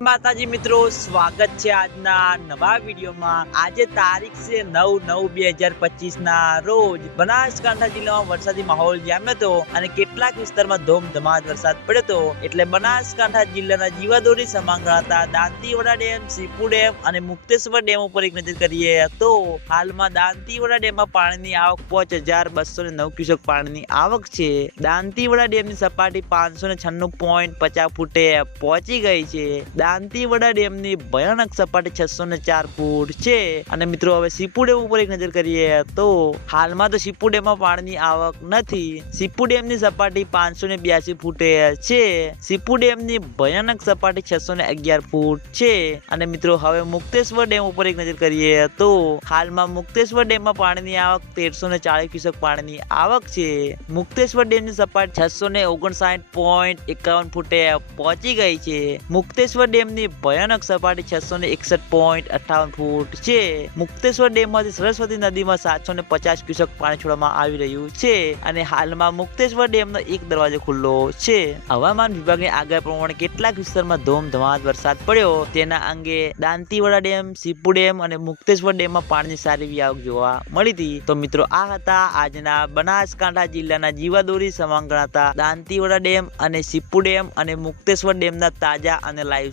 માતાજી મિત્રો, સ્વાગત છે આજના નવા વિડીયોમાં. આજે તારીખ છે નવ નવ બે હજાર પચીસ ના રોજ બનાસકાંઠા જિલ્લામાં વરસાદી માહોલ જામ્યો હતો અને કેટલાક વિસ્તારમાં ધોમધમાટ વરસાદ પડ્યો હતો. એટલે બનાસકાંઠા જિલ્લાના જીવાદોરી સમાંગ ગણાતા દાંતીવાડા ડેમ સીપુ ડેમ અને મુક્તેશ્વર ડેમ ઉપર એક નજર કરીએ તો હાલમાં દાંતીવાડા ડેમમાં પાણીની આવક પાંચ હજાર બસો ને નવ ક્યુસેક પાણીની આવક છે. દાંતીવાડા ડેમની સપાટી પાંચસો ને છન્નું પોઈન્ટ પચાસ ફૂટે પહોંચી ગઈ છે. દાંતીવાડા ડેમની ભયાનક સપાટી છસો ને ચાર ફૂટ છે. અને મિત્રો, હવે સીપુ ડેમ ઉપર એક નજર કરીએ તો હાલમાં તો સીપુ ડેમમાં પાણીની આવક નથી. સીપુ ડેમની સપાટી પાંચસો ને બ્યાસી ફૂટે છે. સીપુ ડેમની ભયાનક સપાટી છસો ને અગિયાર ફૂટ છે. અને મિત્રો, હવે મુક્તેશ્વર ડેમ ઉપર એક નજર કરીએ તો હાલમાં મુક્તેશ્વર ડેમમાં પાણીની આવક તેરસો ને ચાલીસ ક્યુસેક પાણીની આવક છે. મુક્તેશ્વર ડેમની સપાટી છસો ને ઓગણસાઠ પોઈન્ટ એકાવન ફૂટે પહોંચી ગઈ છે. મુક્તેશ્વર ડેમની ભયાનક સપાટી છસો ને એકસઠ પોઈન્ટ અઠાવન ફૂટ છે. મુક્તેશ્વર ડેમમાંથી સરસ્વતી નદીમાં સાતસો ને પચાસ ક્યુસેક પાણી છોડવામાં આવી રહ્યું છે અને હાલમાં મુક્તેશ્વર ડેમનો એક દરવાજો ખુલ્લો છે. હવામાન વિભાગની આગાહી પ્રમાણે કેટલાક વિસ્તારમાં ધોમધમાટ વરસાદ પડ્યો. તેના અંગે દાંતીવાડા ડેમ સીપુ ડેમ અને મુક્તેશ્વર ડેમમાં પાણીની સારી એવી આવક જોવા મળી હતી. તો મિત્રો, આ હતા આજના બનાસકાંઠા જિલ્લાના જીવાદોરી સમાંગ ગણાતા દાંતીવાડા ડેમ અને સીપુ ડેમ અને મુક્તેશ્વર ડેમના તાજા અને લાઈવ